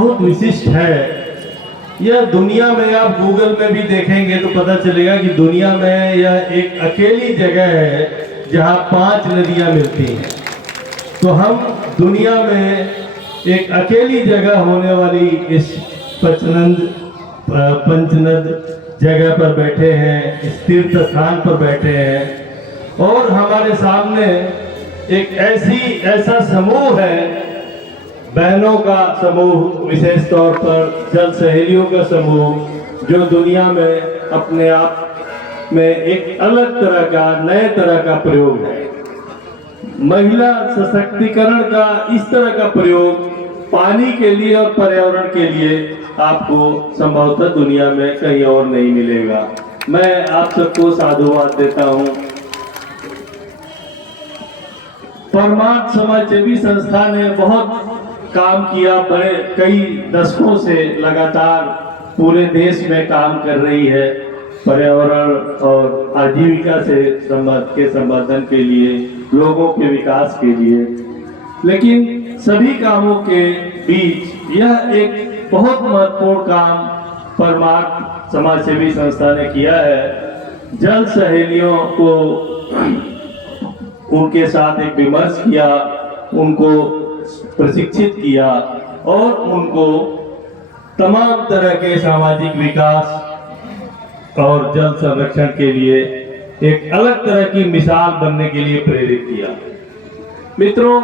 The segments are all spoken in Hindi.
बहुत विशिष्ट है। यह दुनिया में, आप गूगल में भी देखेंगे तो पता चलेगा कि दुनिया में यह एक अकेली जगह है जहाँ 5 नदियाँ मिलती हैं। तो हम दुनिया में एक अकेली जगह होने वाली इस पंचनद जगह पर बैठे हैं, इस तीर्थ स्थान पर बैठे हैं, और हमारे सामने एक ऐसा समूह है, बहनों का समूह, विशेष तौर पर जल सहेलियों का समूह, जो दुनिया में अपने आप में एक अलग तरह का, नए तरह का प्रयोग है। महिला सशक्तिकरण का इस तरह का प्रयोग पानी के लिए और पर्यावरण के लिए आपको संभवतः दुनिया में कहीं और नहीं मिलेगा। मैं आप सबको साधुवाद देता हूं। परमार्थ समाजसेवी संस्था ने बहुत काम किया, बड़े कई दशकों से लगातार पूरे देश में काम कर रही है पर्यावरण और आजीविका से के संवर्धन के लिए, लोगों के विकास के लिए। लेकिन सभी कामों के बीच यह एक बहुत महत्वपूर्ण काम परमार्थ समाजसेवी संस्था ने किया है। जल सहेलियों को उनके साथ एक विमर्श किया, उनको प्रशिक्षित किया और उनको तमाम तरह के सामाजिक विकास और जल संरक्षण के लिए एक अलग तरह की मिसाल बनने के लिए प्रेरित किया। मित्रों,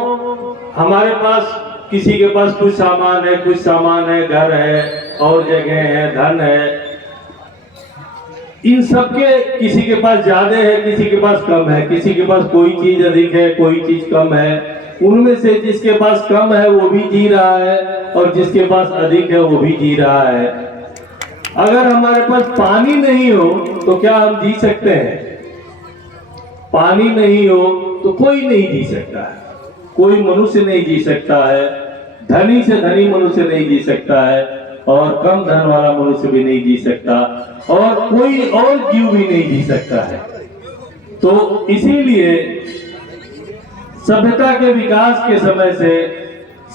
हमारे पास, किसी के पास कुछ सामान है, कुछ सामान है, घर है और जगह है, धन है, इन सबके किसी के पास ज्यादा है, किसी के पास कम है, किसी के पास कोई चीज अधिक है, कोई चीज कम है। उनमें से जिसके पास कम है वो भी जी रहा है और जिसके पास अधिक है वो भी जी रहा है। अगर हमारे पास पानी नहीं हो तो क्या हम जी सकते हैं? पानी नहीं हो तो कोई नहीं जी सकता है, कोई मनुष्य नहीं जी सकता है, धनी से धनी मनुष्य नहीं जी सकता है और कम धन वाला मनुष्य भी नहीं जी सकता और कोई और जीव भी नहीं जी सकता है। तो इसीलिए सभ्यता के विकास के समय से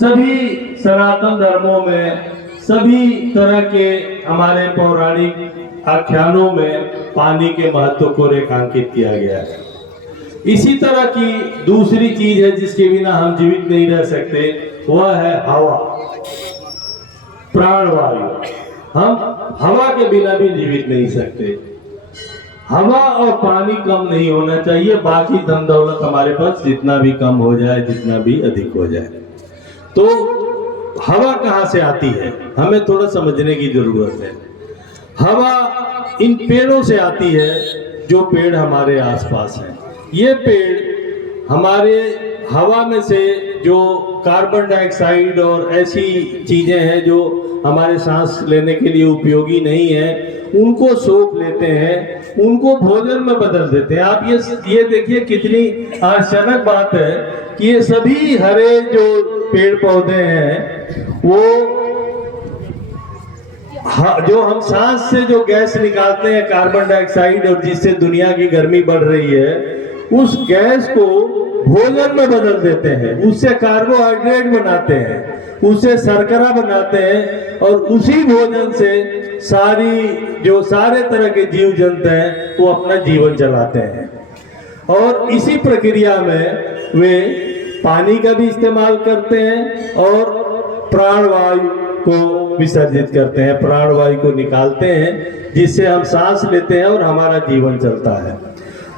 सभी सनातन धर्मों में, सभी तरह के हमारे पौराणिक आख्यानों में पानी के महत्व को रेखांकित किया गया है। इसी तरह की दूसरी चीज है जिसके बिना हम जीवित नहीं रह सकते, वह है हवा, प्राणवायु। हम हवा के बिना भी जीवित नहीं सकते। हवा और पानी कम नहीं होना चाहिए, बाकी धन दौलत हमारे पास जितना भी कम हो जाए, जितना भी अधिक हो जाए। तो हवा कहाँ से आती है, हमें थोड़ा समझने की जरूरत है। हवा इन पेड़ों से आती है, जो पेड़ हमारे आसपास हैं। ये पेड़ हमारे हवा में से जो कार्बन डाइऑक्साइड और ऐसी चीजें हैं जो हमारे सांस लेने के लिए उपयोगी नहीं है, उनको सोख लेते हैं, उनको भोजन में बदल देते हैं। आप ये देखिए कितनी आश्चर्यजनक बात है कि ये सभी हरे जो पेड़ पौधे हैं, वो जो हम सांस से जो गैस निकालते हैं कार्बन डाइऑक्साइड, और जिससे दुनिया की गर्मी बढ़ रही है, उस गैस को भोजन में बदल देते हैं, उससे कार्बोहाइड्रेट बनाते हैं, उससे शर्करा बनाते हैं और उसी भोजन से सारे तरह के जीव जंतु हैं वो अपना जीवन चलाते हैं। और इसी प्रक्रिया में वे पानी का भी इस्तेमाल करते हैं और प्राणवायु को विसर्जित करते हैं, प्राणवायु को निकालते हैं, जिससे हम सांस लेते हैं और हमारा जीवन चलता है।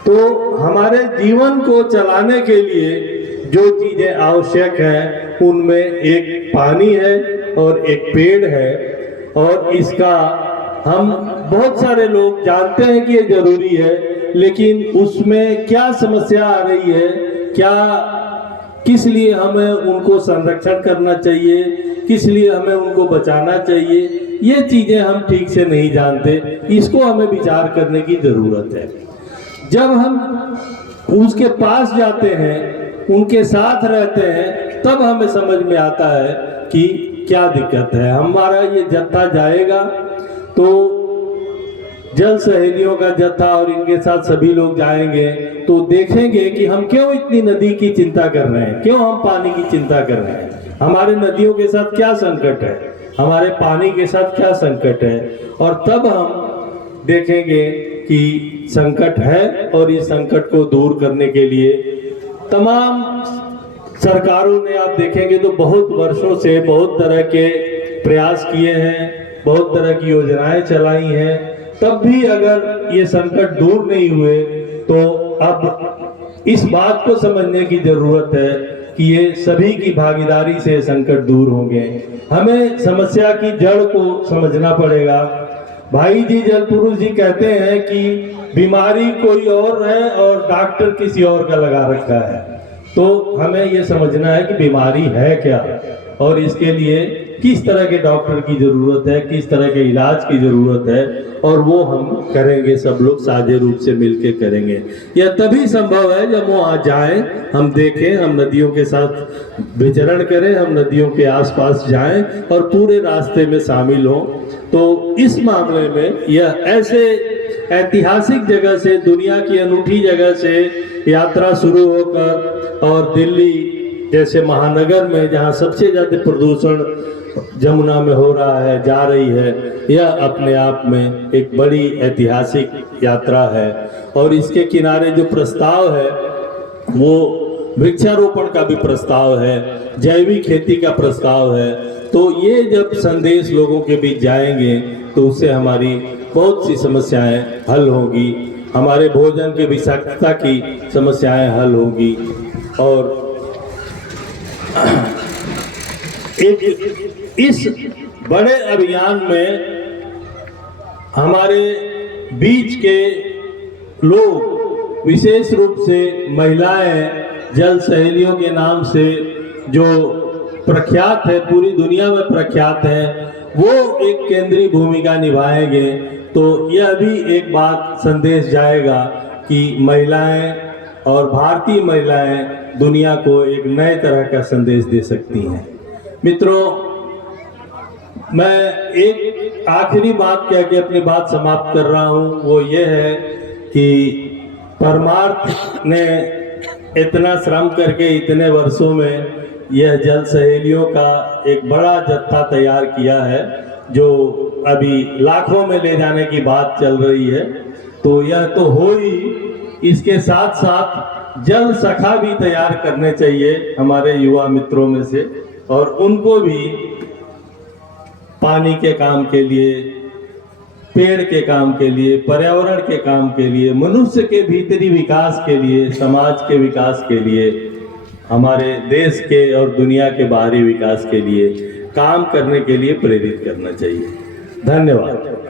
तो हमारे जीवन को चलाने के लिए जो चीजें आवश्यक हैं, उनमें एक पानी है और एक पेड़ है। और इसका हम बहुत सारे लोग जानते हैं कि ये जरूरी है, लेकिन उसमें क्या समस्या आ रही है, किस लिए हमें उनको संरक्षण करना चाहिए, किस लिए हमें उनको बचाना चाहिए, ये चीजें हम ठीक से नहीं जानते। इसको हमें विचार करने की जरूरत है। जब हम उसके पास जाते हैं, उनके साथ रहते हैं, तब हमें समझ में आता है कि क्या दिक्कत है। हमारा ये जत्था जाएगा तो जल सहेलियों का जत्था और इनके साथ सभी लोग जाएंगे तो देखेंगे कि हम क्यों इतनी नदी की चिंता कर रहे हैं, क्यों हम पानी की चिंता कर रहे हैं, हमारे नदियों के साथ क्या संकट है, हमारे पानी के साथ क्या संकट है, और तब हम देखेंगे कि संकट है और इस संकट को दूर करने के लिए तमाम सरकारों ने, आप देखेंगे तो बहुत वर्षों से बहुत तरह के प्रयास किए हैं, बहुत तरह की योजनाएं चलाई हैं, तब भी अगर ये संकट दूर नहीं हुए तो अब इस बात को समझने की जरूरत है कि ये सभी की भागीदारी से संकट दूर होंगे। हमें समस्या की जड़ को समझना पड़ेगा। भाई जी जलपुरुष जी कहते हैं कि बीमारी कोई और है और डॉक्टर किसी और का लगा रखा है, तो हमें ये समझना है कि बीमारी है क्या और इसके लिए किस तरह के डॉक्टर की जरूरत है, किस तरह के इलाज की जरूरत है, और वो हम करेंगे, सब लोग साझे रूप से मिलके करेंगे। यह तभी संभव है जब वो आ जाएं, हम देखें, हम नदियों के साथ विचरण करें, हम नदियों के आसपास जाएं और पूरे रास्ते में शामिल हों। तो इस मामले में यह ऐसे ऐतिहासिक जगह से, दुनिया की अनूठी जगह से यात्रा शुरू होकर और दिल्ली जैसे महानगर में जहाँ सबसे ज्यादा प्रदूषण जमुना में हो रहा है, जा रही है, यह अपने आप में एक बड़ी ऐतिहासिक यात्रा है। और इसके किनारे जो प्रस्ताव है वो वृक्षारोपण का भी प्रस्ताव है, जैविक खेती का प्रस्ताव है। तो ये जब संदेश लोगों के बीच जाएंगे तो उससे हमारी बहुत सी समस्याएं हल होगी, हमारे भोजन के विषाक्तता की समस्याएं हल होगी। और इस बड़े अभियान में हमारे बीच के लोग, विशेष रूप से महिलाएं, जल सहेलियों के नाम से जो प्रख्यात है, पूरी दुनिया में प्रख्यात है, वो एक केंद्रीय भूमिका निभाएंगे। तो यह भी एक बात संदेश जाएगा कि महिलाएं और भारतीय महिलाएं दुनिया को एक नए तरह का संदेश दे सकती हैं। मित्रों, मैं एक आखिरी बात कह के अपनी बात समाप्त कर रहा हूं, वो ये है कि परमार्थ ने इतना श्रम करके इतने वर्षों में यह जल सहेलियों का एक बड़ा जत्था तैयार किया है, जो अभी लाखों में ले जाने की बात चल रही है। तो यह तो हो ही, इसके साथ साथ जल सखा भी तैयार करने चाहिए हमारे युवा मित्रों में से, और उनको भी पानी के काम के लिए, पेड़ के काम के लिए, पर्यावरण के काम के लिए, मनुष्य के भीतरी विकास के लिए, समाज के विकास के लिए, हमारे देश के और दुनिया के बाहरी विकास के लिए काम करने के लिए प्रेरित करना चाहिए। धन्यवाद।